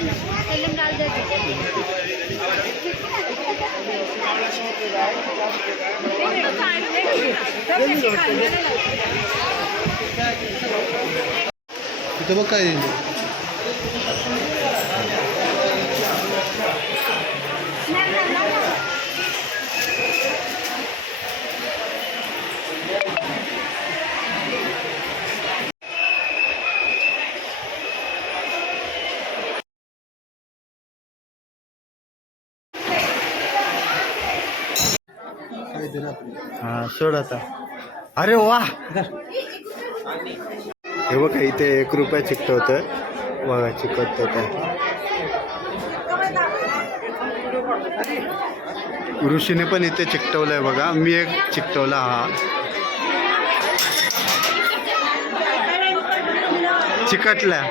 Elim geldi. Bir tabak ayrıldı. हा सोड आता. अरे वा! हे बघा इथे एक रुपया चिकटवतं बघा चिकट ऋषीने पण इथे चिकटवलंय बघा. मी एक चिकटवला हा. चिकटला.